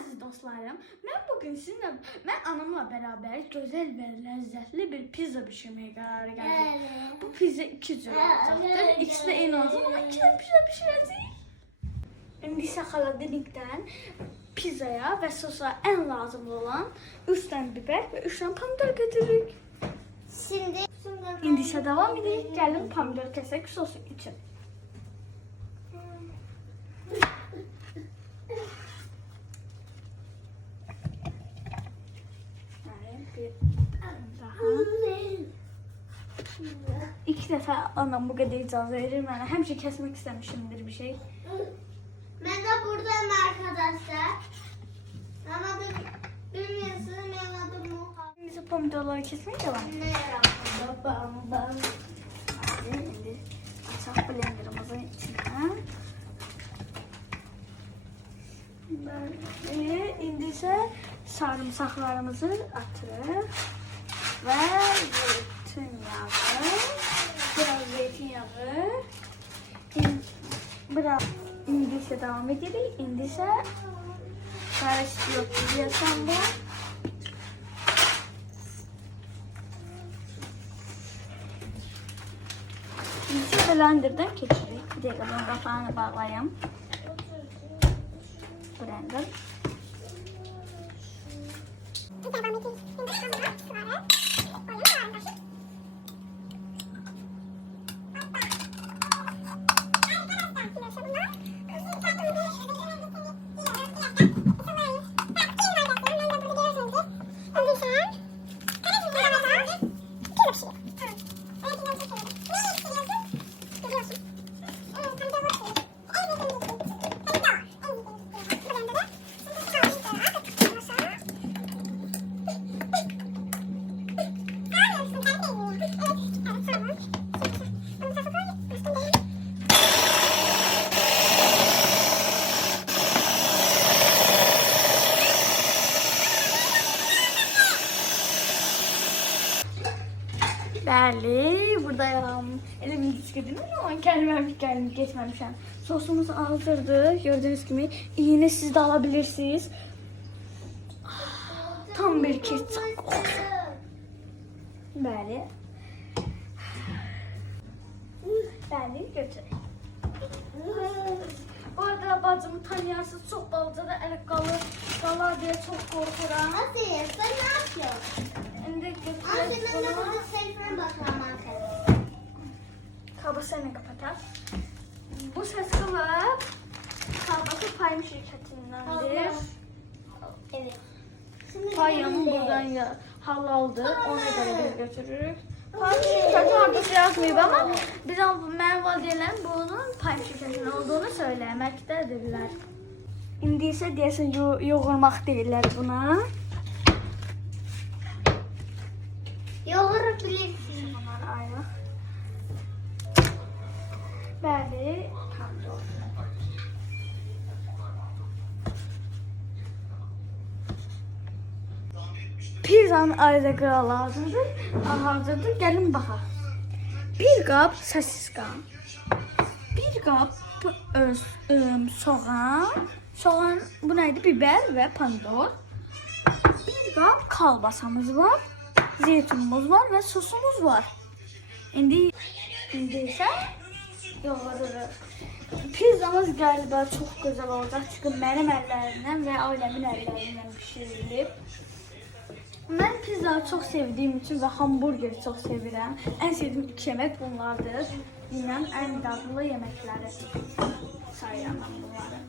aziz dostlarım. Ben bugün sizinle, ben anamla beraber güzel ve lezzetli bir pizza pişirmeye karar geldim. Bu pizza iki cür olacaktır. İkisi de en olacak ama iki de pizza pişireceğiz. Şimdi ise xaladelikdən pizzaya və sosa en lazımlı olan 3 tane biber ve 3 tane pomidor götürürük. Şimdi İndi isə devam edelim. Gəlin pomidor kəsək sosu için. Defa anam bu kadar icazə verir mənə. Həmişə kəsmək istəmişimdir bir şey. ben de buradayım arkadaşlar. Ama bilmiyorsunuz benim adım Muhammed. İsə pomidorları kəsməyə devam edelim. Ne yapalım? Bam bam. Hadi indi açaq blenderımızın içine. Böyle indi isə sarımsaqlarımızı atırıq və zeytinyağı, biraz zeytinyağı, in- biraz indi isə devam edirik. İndi isə karıştırıyoruz bu. Bizi blenderdan keçirik. Bir dakika bunun kapağını bağlayayım. Blender. Bəli, Elə bildiz ki, dedim ama kendime bir geldim, geçmemişim. Sosumuz hazırdı. Gördüğünüz gibi iğne siz de alabilirsiniz. Tam bir ketçap Bəli. Bəli, götürək. Bu arada bacımı tanıyarsınız. Çok elə qalır, qalar diye çok korkuram. Nasıl? Sen ne yapıyorsun? İndi Anne götürək ben de burada sayfana bakalım arkadaşlar. Kabı seni kapatar. Bu ses kılıp Kabası Payım şirketindendir. Evet. Şimdi Payım buradan ya halaldır. Ona göre biz götürürük. Payım şirketi orada yazmıyor ama biz mən valideynlərim bunun Payım şirketinin olduğunu söyləməkdədirlər. İndi isə deyəsən yo yoğurmaq deyirlər buna. Yoğurabilirsin. Bunlar ayrı. Bəli, tamam. Pizzanın ayrıca qıra lazımdır. Hazırdır. Gəlin baxaq. Bir qap sosiska. Bir qap ö, ö, soğan. Soğan, bu neydi? Biber və pomidor. Bir qap kalbasamız var. Zeytunumuz var və sosumuz var. İndi indi isə yoğururuq. Pizzamız galiba çok güzel olacak çünkü benim ellerimden ve ailemin ellerinden pişirilip. Ben pizza çok sevdiğim için ve hamburgeri çok sevirəm. En sevdiğim iki yemek bunlardır. Dünyanın en dadlı yemekleri sayıram bunları.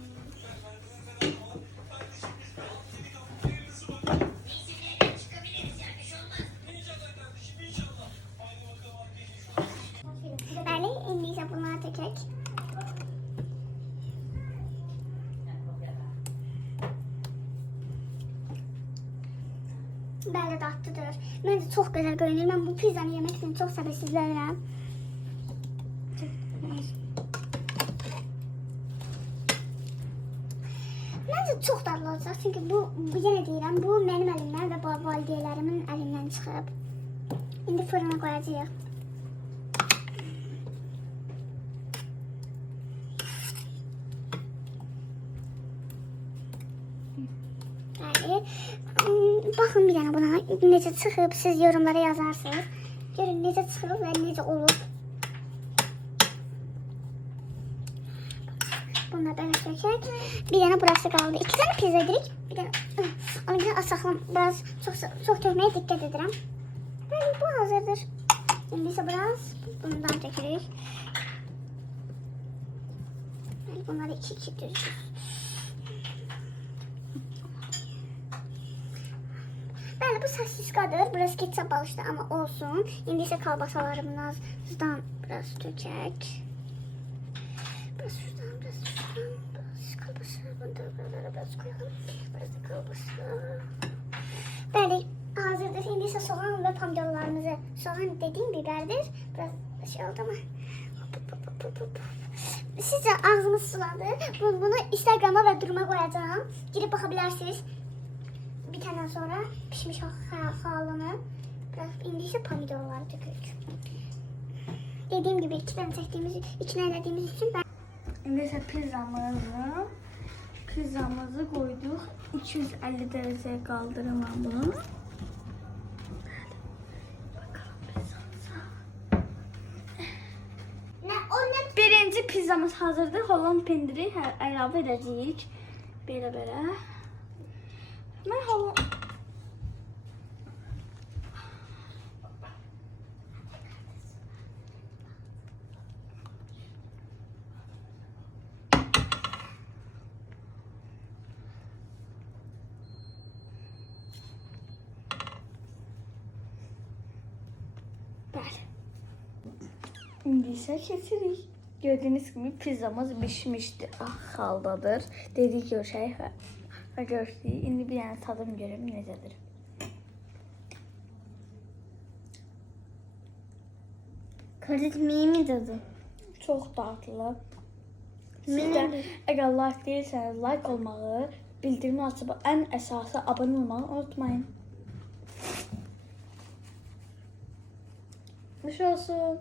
Bəli, dadlıdır. Məncə çox gözəl görünür. Mən bu pizzanı yemək üçün çox səbirsizlənirəm. Məncə çox dadlı olacaq. Çünki bu, bu yenə deyirəm, bu mənim əlimdən və valideynlərimin əlindən çıxıb. İndi fırına qoyacağıq. Bəli. Baxın bir dənə buna necə çıxıb siz yorumlara yazarsınız. Görün necə çıxıb və necə olub. Bununla belə sökək. Bir dənə burası qaldı. İki dənə pizza edirik. Bir dənə onu bir asaqlam biraz çox çox tökməyə diqqət edirəm. Bəli, bu hazırdır. İndi isə biraz bundan tökürük. Bunları iki iki düzürük. Bu sosiskadır. Biraz ketçap alışdı amma olsun. İndi isə kalbasalarımızdan biraz tökək. Biraz şuradan, biraz şuradan, biraz kalbasa. Buralara biraz koyalım. Biraz da kalbasa. Bəli, hazırdır. İndi isə soğan və pomidorlarımızı. Soğan dediyim biberdir. Biraz şey oldu ama. Sizce ağzınız sulandı. Bunu Instagram'a ve duruma koyacağım. Girip bakabilirsiniz. Bitenden sonra pişmiş ha- halını biraz indi ise pomidorları dökülür. Dediğim gibi iki tane çektiğimiz, içine elediğimiz için ben isə pizzamızı pizzamızı qoyduq. 250 dərəcəyə qaldırım mən bunu. Bakalım pizzamıza. ne o ne Birinci pizzamız hazırdır. Holland pendiri əlavə edəcəyik. Belə belə. Mən Holland Bəli. İndi isə keçirik. Gördüyünüz kimi pizzamız bişmişdi. Ah, haldadır. Dedik görüşək və, görüşdük. İndi bir dənə tadım görüm necədir. Kalit mimi dedi. Çox dadlı. Siz də əgər like deyilsəniz, like olmağı, bildirimi açıb ən əsası abunə olmağı unutmayın. Xoş olsun.